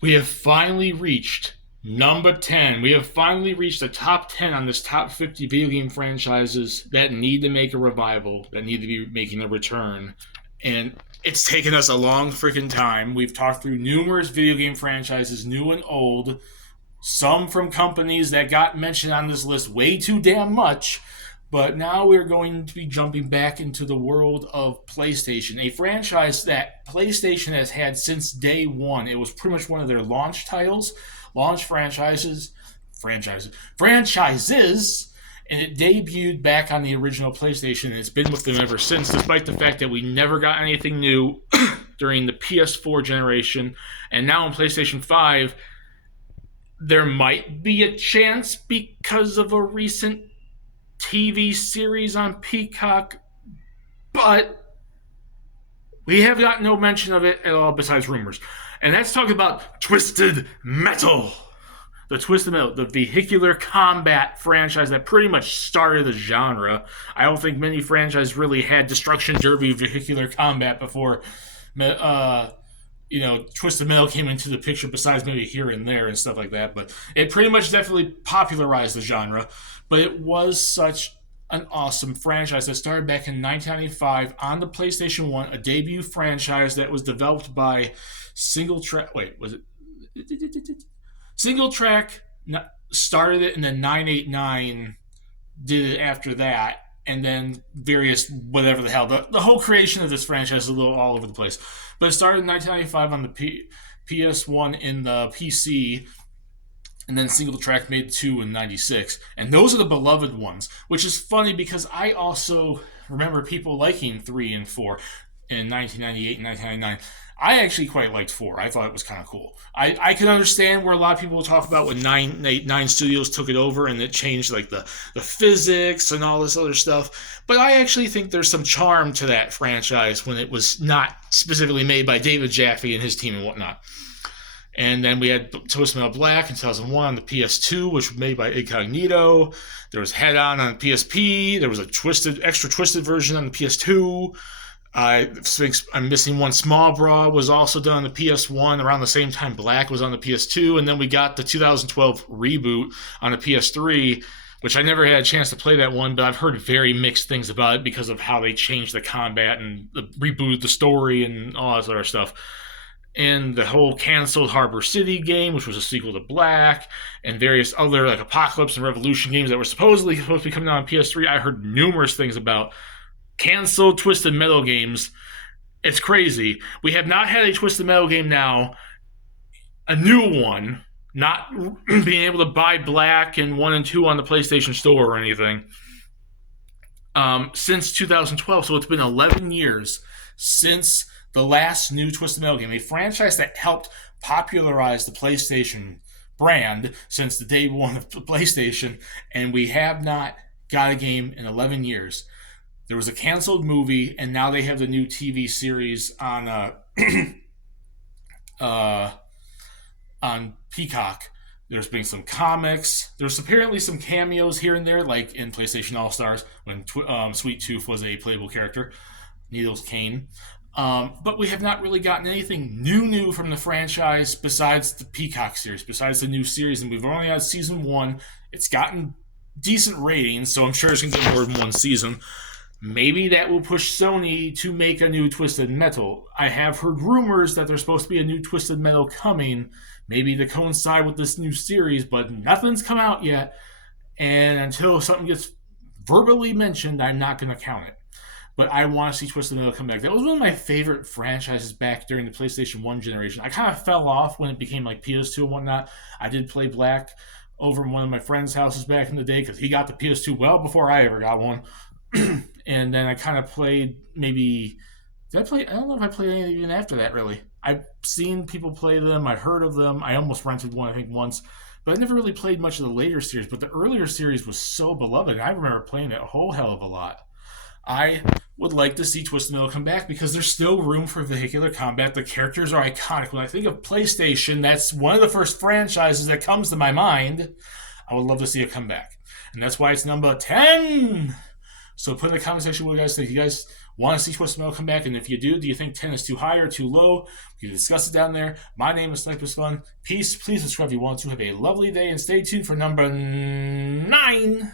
We have finally reached number 10. We have finally reached the top 10 on this top 50 video game franchises that need to make a revival, that need to be making a return. And it's taken us a long freaking time. We've talked through numerous video game franchises, new and old, some from companies that got mentioned on this list way too damn much. But now we're going to be jumping back into the world of PlayStation, a franchise that PlayStation has had since day one. It was pretty much one of their launch titles, launch franchises, and it debuted back on the original PlayStation, and it's been with them ever since, despite the fact that we never got anything new during the PS4 generation. And now on PlayStation 5, there might be a chance because of a recent TV series on Peacock, but we have got no mention of it at all besides rumors. And let's talk about Twisted Metal. The Twisted Metal, the vehicular combat franchise that pretty much started the genre. I don't think many franchises really had Destruction Derby vehicular combat before Twisted Metal came into the picture, besides maybe here and there and stuff like that. But it pretty much definitely popularized the genre. But it was such an awesome franchise that started back in 1995 on the PlayStation 1, a debut franchise that was developed by Single Track. Wait, was it? Single Track started it, and then 989 did it after that. And then various, whatever the hell. The whole creation of this franchise is a little all over the place. But it started in 1995 on the PS1 in the PC, and then Single Track made 2 in 96. And those are the beloved ones, which is funny because I also remember people liking 3 and 4 in 1998 and 1999. I actually quite liked 4. I thought it was kind of cool. I can understand where a lot of people talk about when 9 Studios took it over and it changed like the physics and all this other stuff. But I actually think there's some charm to that franchise when it was not specifically made by David Jaffe and his team and whatnot. And then we had Twisted Metal Black in 2001 on the PS2, which was made by Incognito. There was Head On PSP. There was a extra twisted version on the PS2. I'm Missing One Small Bra was also done on the PS1 around the same time Black was on the PS2. And then we got the 2012 reboot on the PS3, which I never had a chance to play that one, but I've heard very mixed things about it because of how they changed the combat and rebooted the story and all that other stuff. And the whole canceled Harbor City game, which was a sequel to Black, and various other like Apocalypse and Revolution games that were supposed to be coming out on PS3. I heard numerous things about canceled Twisted Metal games. It's crazy. We have not had a Twisted Metal game now, a new one, not being able to buy Black and 1 and 2 on the PlayStation Store or anything, since 2012. So it's been 11 years since the last new Twisted Metal game, a franchise that helped popularize the PlayStation brand since the day one of the PlayStation, and we have not got a game in 11 years. There was a canceled movie, and now they have the new TV series on on Peacock. There's been some comics. There's apparently some cameos here and there, like in PlayStation All-Stars when Sweet Tooth was a playable character, Needles Kane. But we have not really gotten anything new from the franchise besides the Peacock series, besides the new series. And we've only had season 1. It's gotten decent ratings, so I'm sure it's going to get more than one season. Maybe that will push Sony to make a new Twisted Metal. I have heard rumors that there's supposed to be a new Twisted Metal coming, maybe to coincide with this new series, but nothing's come out yet. And until something gets verbally mentioned, I'm not going to count it. But I want to see Twisted Metal come back. That was one of my favorite franchises back during the PlayStation 1 generation. I kind of fell off when it became like PS2 and whatnot. I did play Black over in one of my friend's houses back in the day because he got the PS2 well before I ever got one. And then I kind of played maybe... I don't know if I played anything even after that, really. I've seen people play them. I've heard of them. I almost rented one, I think, once. But I never really played much of the later series. But the earlier series was so beloved. I remember playing it a whole hell of a lot. I would like to see Twisted Metal come back because there's still room for vehicular combat. The characters are iconic. When I think of PlayStation, that's one of the first franchises that comes to my mind. I would love to see it come back. And that's why it's number 10. So put in the comment section what you guys think. You guys want to see Twisted Metal come back? And if you do you think 10 is too high or too low? We can discuss it down there. My name is Sniper's Fun. Peace. Please subscribe if you want to. Have a lovely day and stay tuned for number 9.